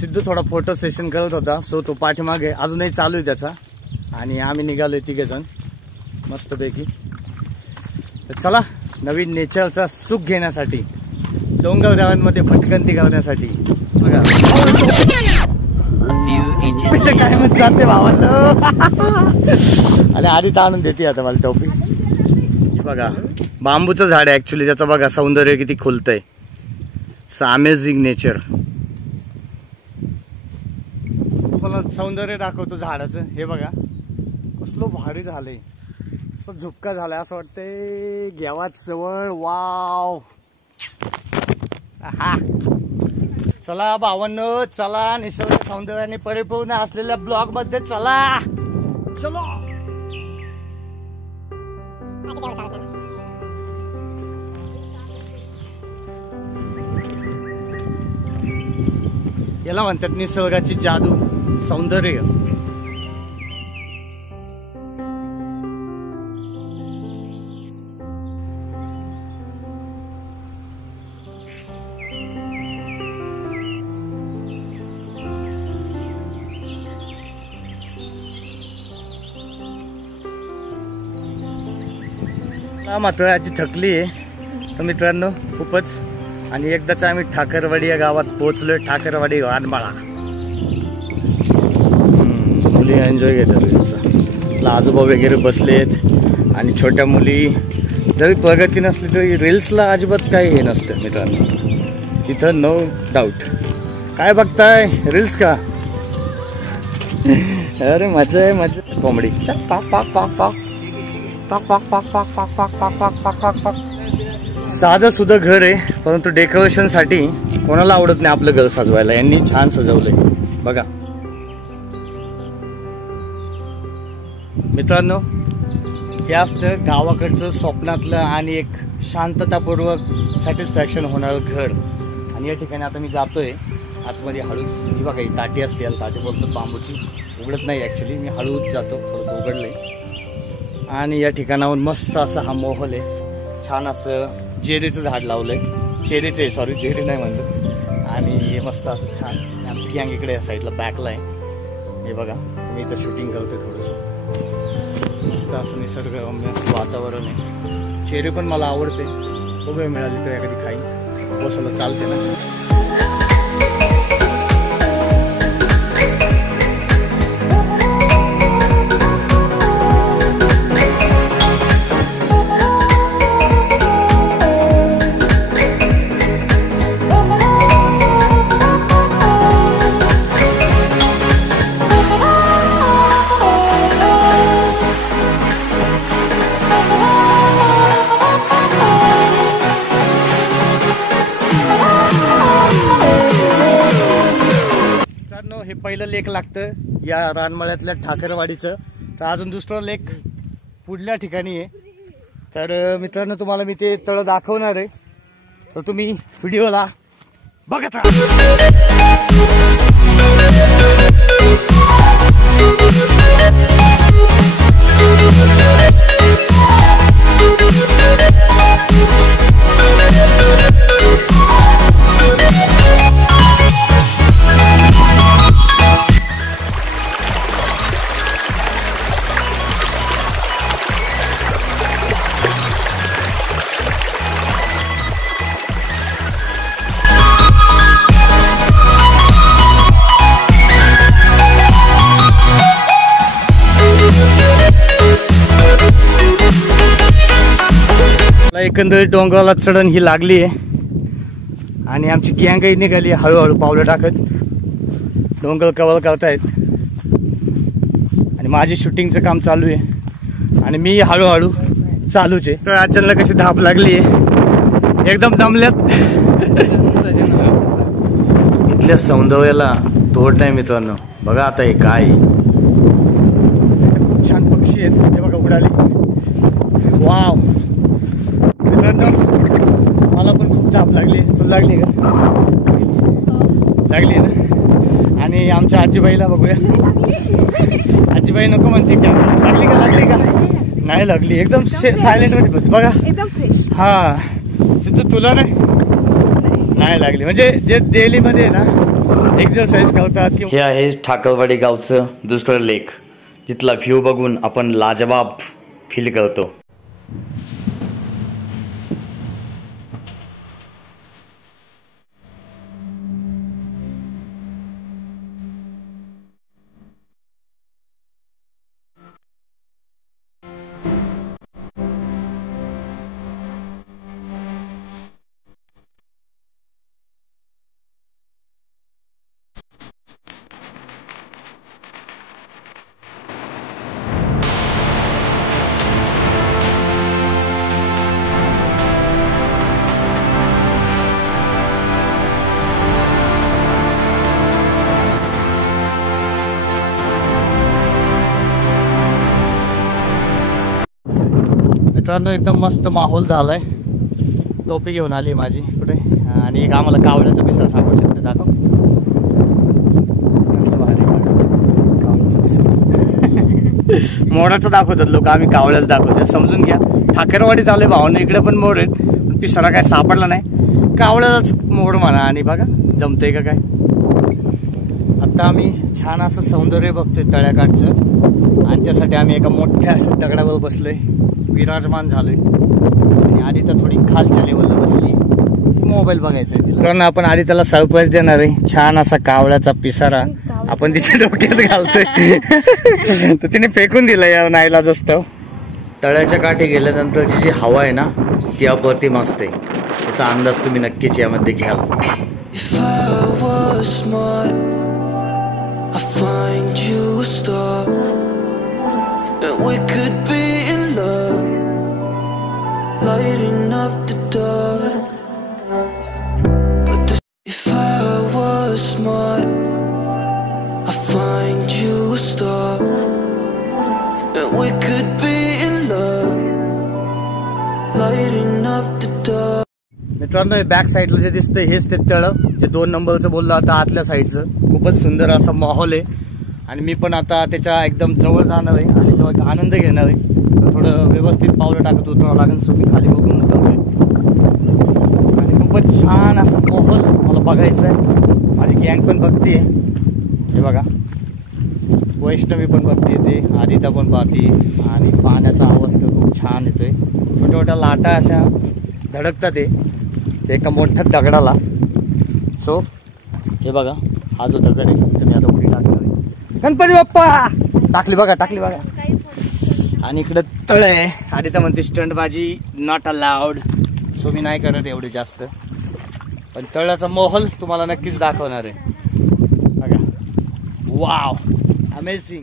सिद्धू थोडा photo session करत होता, सो तो पाठीमागे अजूनही चालू आहे त्याचा. आणि आम्ही निघालोय 3 जण मस्तपैकी. तर चला नवीन नेचरचा सुख घेण्यासाठी, डोंगर गावांमध्ये भटकंती करण्यासाठी. बघा काय मत जाते भावाला. आणि आधी ताणून देते आता मला टोपी. बघा बांबूचं झाड आहे ऍक्च्युली, त्याचं बघा सौंदर्य किती खुलतंय. Amazing nature. तुम्हाला सौंदर्य दाखवतो झाडाचं. हे बघा कसलं भारी झालंय, असं झुपका झालाय, असं वाटतंय गेवाच जवळ. वाव. हा चला भावांनो, चला निसर्ग सौंदर्याने परिपूर्ण असलेल्या ब्लॉग मध्ये चला. चलो. याला म्हणतात निसर्गाची जादू, सौंदर्य. मात्र आजी थकली आहे तर मित्रांनो खूपच. आणि एकदाच आम्ही ठाकरवाडी या गावात पोहोचलोय. ठाकरवाडी वानमाळा. मुली एन्जॉय घेतात. आजोबा वगैरे बसलेत आणि छोट्या मुली. जरी प्रगती नसली तरी रील्सला अजिबात काही हे नसतं मित्रांनो तिथं, नो डाऊट. काय बघताय रील्स का? अरे मजा आहे मजा. कॉमेडी. पाक पाक पाक पाक पाक पाक पाक पाक पाक पाक पाक पाक पाक पाक पाक. साधं सुद्धा घर आहे, परंतु डेकोरेशन साठी कोणाला आवडत नाही आपलं घर सजवायला. यांनी छान सजवलंय बघा मित्रांनो. हे असतं गावाकडचं स्वप्नातलं आणि एक शांततापूर्वक सॅटिस्फॅक्शन होणारं घर. आणि या ठिकाणी आता मी जातोय आतमध्ये हळूच. ही बघा ही ताटी असते, याला ताटी बोलतात बांबूची. उघडत नाही ॲक्च्युली, मी हळूच जातो. थोडंसं उघडलंय. आणि या ठिकाणाहून मस्त असं हा मोहल आहे. छान असं चेरीचं झाड लावलंय. चेरीचं आहे, सॉरी चेरी नाही म्हणतात. आणि हे मस्त असं छान. आमची गँग इकडे या साईडला बॅकला आहे. हे बघा मी इथं शूटिंग करतोय थोडंसं. मस्त असं निसर्गरम्य वातावरण आहे. चेरी पण मला आवडते. खूप वेळ मिळाली तर एखादी खाईन. बसायला चालते ना. हे पहिलं लेक लागतं या रानमळ्यातल्या ठाकरवाडीचं. तर अजून दुसरं लेक पुढल्या ठिकाणी आहे. तर मित्रांनो तुम्हाला मी ते तळ दाखवणार आहे, तर तुम्ही व्हिडिओला बघत राहा. एकंदरीत डोंगराला चढण ही लागली आहे आणि आमची गँगही निघाली हळूहळू पावलं टाकत. डोंगर कव्हर करतायत आणि माझी शूटिंगचं काम चालू आहे आणि मी हळूहळू चालूच आहे. तर अचानक कशी धाप लागली आहे, एकदम दमल्यात. इथल्या सौंदर्याला तोड नाही मित्रांनो. बघा आता हे काय, खूप छान पक्षी आहेत. हे बघा उडाली. वाव मित्रांनो मला पण खूप धाप लागली. तुला लागली का? लागली ना. आणि आमच्या आजीबाईला बघूया. आजीबाई नको म्हणते का? लागली का? लागली का? नाही लागली. एकदम सायलेंट मध्ये बघा. हा सिद्धू तुला नाही नाही लागली, म्हणजे जे डेली मध्ये ना एक्सरसाइज करतात. हे आहे ठाकरवाडी गावचं दुसरं लेक, जिथला व्ह्यू बघून आपण लाजवाब फील करतो. मित्रांनो एकदम मस्त माहोल झालाय. टोपी घेऊन आली माझी कुठे, आणि एक आम्हाला कावळ्याचं पिसा सापडलं. कुठे दाखव, कसलं भारी कावळ्याचं पिसा. मोराचं दाखवतात लोक, आम्ही कावळ्याच दाखवतो. समजून घ्या, ठाकरवाडी चालू आहे भावना, इकडे पण मोर आहेत, पण पिसारा काय सापडला नाही. कावळ्याच मोर म्हणा. आणि बघा जमतंय का काय. आता आम्ही छान असं सौंदर्य बघतोय तळ्याकाठचं, आणि त्यासाठी आम्ही एका मोठ्या असं दगडावर बसलोय, विराजमान झालोय. आणि आधी तर थोडी खालच्या लेवलला बसली, मोबाईल बघायचा आहे तिला. कारण आपण आधी त्याला सरप्राईज देणार आहे. छान असा कावळ्याचा पिसारा आपण तिच्या डोक्यात घालतोय. तर तिने फेकून दिला या नाईलाज असतं. तळ्याच्या काठी गेल्यानंतरची जी हवा आहे ना, ती अप्रतिम असते. त्याचा अंदाज तुम्ही नक्कीच यामध्ये घ्याल. Lighting up the dark, but if I was smart, I'd find you a star, and we could be in love, lighting up the dark. मित्रांनो, बॅक साईडला जे दिसतंय हेच ते तळ, जे 2 नंबरचं बोललो आता आतल्या साईडचं. खूपच सुंदर असा माहोल आहे, आणि मी पण आता त्याच्या एकदम जवळ जाणार आहे आणि तो एक आनंद घेणार आहे. थोडं व्यवस्थित पावलं टाकत उतरावं लागेल. सो मी खाली बघून उतरतोय, आणि खूपच छान असा माहोल मला बघायचा आहे. माझी गँग पण बघते, हे बघा, वैष्णवी पण बघते, ते आदिता पण पाहते, आणि पाण्याचा आवाज तर खूप छान येतोय. छोट्या छोट्या लाटा अशा धडकतात ते एका मोठ्या दगडाला. सो हे बघा, हा जो दगड आहे तर मी आता उडी टाकणार आहे. गणपती बाप्पा, टाकली बघा, टाकली बघा. आणि इकडे तळ आहे. आदिता म्हणते स्टंटबाजी नॉट अलाउड, सो मी नाही करत एवढे जास्त, पण तळाचा माहोल तुम्हाला नक्कीच दाखवणार आहे. बघा, वाव, अमेझिंग.